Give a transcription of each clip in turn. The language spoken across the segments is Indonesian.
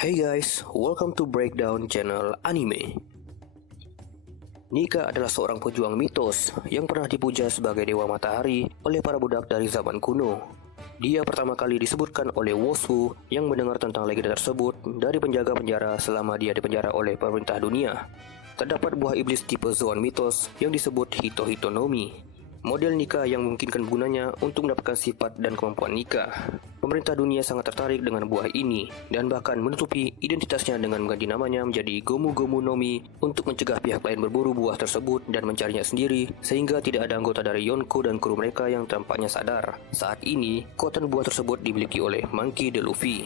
Hey guys, welcome to Breakdown channel anime. Nika adalah seorang pejuang mitos yang pernah dipuja sebagai dewa matahari oleh para budak dari zaman kuno. Dia pertama kali disebutkan oleh Wosu yang mendengar tentang legenda tersebut dari penjaga penjara selama dia dipenjara oleh pemerintah dunia. Terdapat buah iblis tipe Zoan mitos yang disebut Hito-Hito Nomi. Model Nika yang memungkinkan penggunanya untuk mendapatkan sifat dan kemampuan Nika. Pemerintah dunia sangat tertarik dengan buah ini dan bahkan menutupi identitasnya dengan mengganti namanya menjadi Gomu Gomu Nomi untuk mencegah pihak lain berburu buah tersebut dan mencarinya sendiri sehingga tidak ada anggota dari Yonko dan kru mereka yang tampaknya sadar. Saat ini, kekuatan buah tersebut dimiliki oleh Monkey D. Luffy.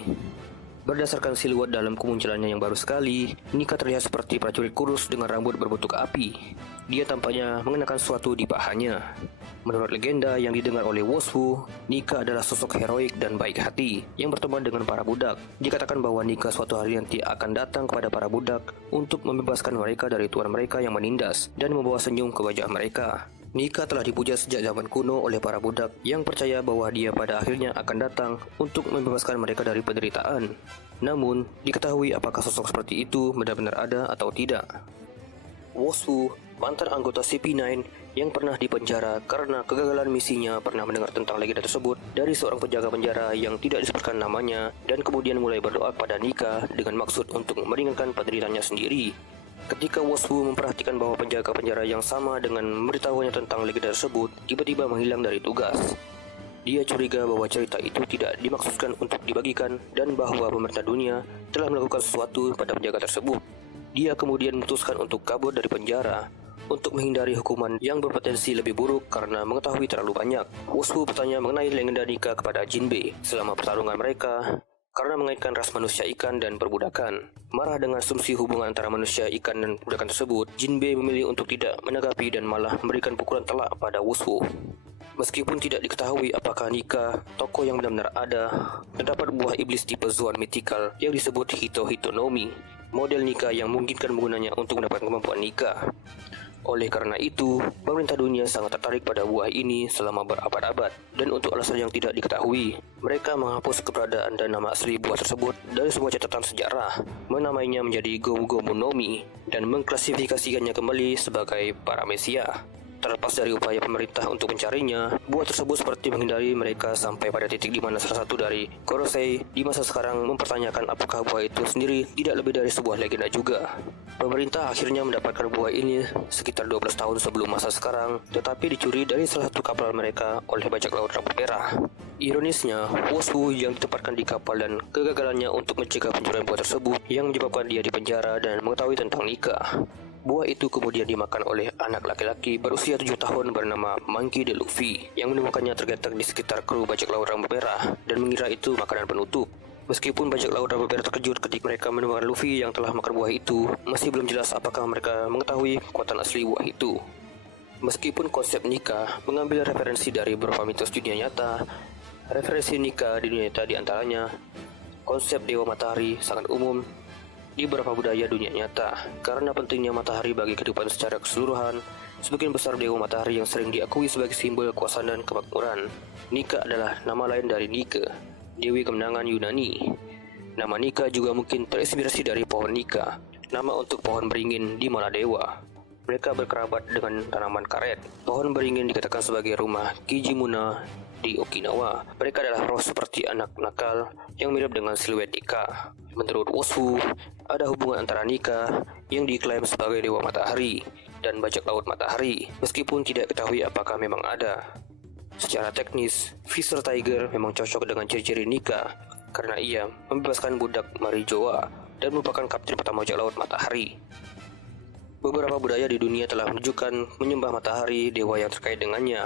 Berdasarkan siluet dalam kemunculannya yang baru sekali, Nika terlihat seperti prajurit kurus dengan rambut berbentuk api. Dia tampaknya mengenakan sesuatu di pahanya. Menurut legenda yang didengar oleh Wosu, Nika adalah sosok heroik dan baik hati yang berteman dengan para budak. Dikatakan bahwa Nika suatu hari nanti akan datang kepada para budak untuk membebaskan mereka dari tuan mereka yang menindas dan membawa senyum ke wajah mereka. Nika telah dipuja sejak zaman kuno oleh para budak yang percaya bahwa dia pada akhirnya akan datang untuk membebaskan mereka dari penderitaan. Namun, diketahui apakah sosok seperti itu benar-benar ada atau tidak. Wosu, mantan anggota CP9 yang pernah dipenjara karena kegagalan misinya, pernah mendengar tentang legenda tersebut dari seorang penjaga penjara yang tidak disebutkan namanya dan kemudian mulai berdoa pada Nika dengan maksud untuk meringankan penderitaannya sendiri. Ketika Wosu memperhatikan bahwa penjaga penjara yang sama dengan memberitahunya tentang legenda tersebut tiba-tiba menghilang dari tugas. Dia curiga bahwa cerita itu tidak dimaksudkan untuk dibagikan dan bahwa pemerintah dunia telah melakukan sesuatu pada penjaga tersebut. Dia kemudian memutuskan untuk kabur dari penjara untuk menghindari hukuman yang berpotensi lebih buruk karena mengetahui terlalu banyak. Wosu bertanya mengenai legenda Nika kepada Jinbe selama pertarungan mereka karena mengaitkan ras manusia ikan dan perbudakan. Marah dengan asumsi hubungan antara manusia ikan dan perbudakan tersebut, Jinbe memilih untuk tidak menanggapi dan malah memberikan pukulan telak pada Wosu. Meskipun tidak diketahui apakah Nika tokoh yang benar-benar ada, terdapat buah iblis tipe Zoan mythical yang disebut Hito-Hito Nomi, model Nika yang memungkinkan menggunanya untuk mendapatkan kemampuan Nika. Oleh karena itu, pemerintah dunia sangat tertarik pada buah ini selama berabad-abad, dan untuk alasan yang tidak diketahui, mereka menghapus keberadaan dan nama asli buah tersebut dari semua catatan sejarah, menamainya menjadi Gomu Gomu Nomi, dan mengklasifikasikannya kembali sebagai Paramecia. Terlepas dari upaya pemerintah untuk mencarinya, buah tersebut seperti menghindari mereka sampai pada titik di mana salah satu dari Gorosei di masa sekarang mempertanyakan apakah buah itu sendiri tidak lebih dari sebuah legenda juga. Pemerintah akhirnya mendapatkan buah ini sekitar 12 tahun sebelum masa sekarang, tetapi dicuri dari salah satu kapal mereka oleh bajak laut rambut merah. Ironisnya, Wosu yang ditempatkan di kapal dan kegagalannya untuk mencegah pencurian buah tersebut yang menyebabkan dia dipenjara dan mengetahui tentang Nika. Buah itu kemudian dimakan oleh anak laki-laki berusia 7 tahun bernama Monkey D. Luffy yang menemukannya tergeletak di sekitar kru bajak laut rambut merah dan mengira itu makanan penutup. Meskipun bajak laut rambut merah terkejut ketika mereka menemukan Luffy yang telah makan buah itu, masih belum jelas apakah mereka mengetahui kekuatan asli buah itu. Meskipun konsep Nika mengambil referensi dari beberapa mitos dunia nyata, referensi Nika di dunia nyata diantaranya konsep dewa matahari sangat umum di beberapa budaya dunia nyata. Karena pentingnya matahari bagi kehidupan secara keseluruhan, sebagian besar dewa matahari yang sering diakui sebagai simbol kekuasaan dan kemakmuran. Nika adalah nama lain dari Nike, dewi kemenangan Yunani. Nama Nika juga mungkin terinspirasi dari pohon Nika, nama untuk pohon beringin di Maladewa. Mereka berkerabat dengan tanaman karet. Pohon beringin dikatakan sebagai rumah Kijimuna di Okinawa. Mereka adalah roh seperti anak nakal yang mirip dengan siluet Nika. Menurut Wosu, ada hubungan antara Nika yang diklaim sebagai dewa matahari dan bajak laut matahari, meskipun tidak ketahui apakah memang ada. Secara teknis, Fisher Tiger memang cocok dengan ciri-ciri Nika karena ia membebaskan budak Marijoa dan merupakan kapten pertama bajak laut matahari. Beberapa budaya di dunia telah menunjukkan menyembah matahari dewa yang terkait dengannya.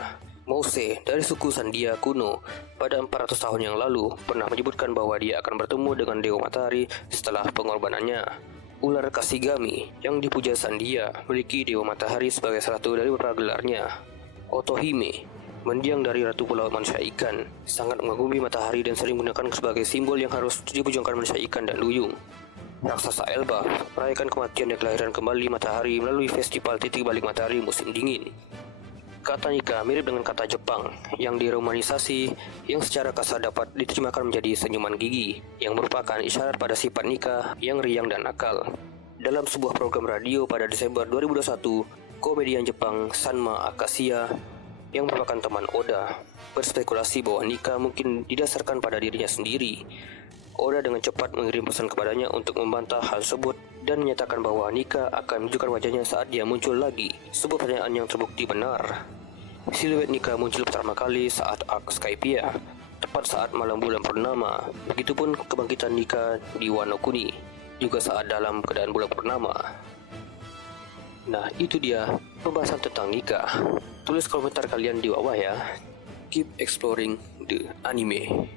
Mose dari suku Sandia kuno pada 400 tahun yang lalu pernah menyebutkan bahwa dia akan bertemu dengan dewa matahari setelah pengorbanannya. Ular Kashigami yang dipuja Sandia memiliki dewa matahari sebagai salah satu dari beberapa gelarnya. Otohime, mendiang dari Ratu Pulau Manusia Ikan, sangat mengagumi matahari dan sering menggunakan sebagai simbol yang harus diperjuangkan manusia ikan dan duyung. Raksasa Elba merayakan kematian dan kelahiran kembali matahari melalui festival titik balik matahari musim dingin. Kata nikah mirip dengan kata Jepang yang diromanisasi yang secara kasar dapat diterjemahkan menjadi senyuman gigi yang merupakan isyarat pada sifat nikah yang riang dan nakal. Dalam sebuah program radio pada Desember 2021, komedian Jepang Sanma Akasia yang merupakan teman Oda berspekulasi bahwa nikah mungkin didasarkan pada dirinya sendiri. Oda dengan cepat mengirim pesan kepadanya untuk membantah hal tersebut dan menyatakan bahwa nikah akan menunjukkan wajahnya saat dia muncul lagi. Sebuah pertanyaan yang terbukti benar. Siluet nikah muncul pertama kali saat Ark Skypiea, tepat saat malam bulan purnama. Begitupun kebangkitan nikah di Wano Kuni, juga saat dalam keadaan bulan purnama. Nah, itu dia pembahasan tentang nikah. Tulis komentar kalian di bawah ya. Keep exploring the anime.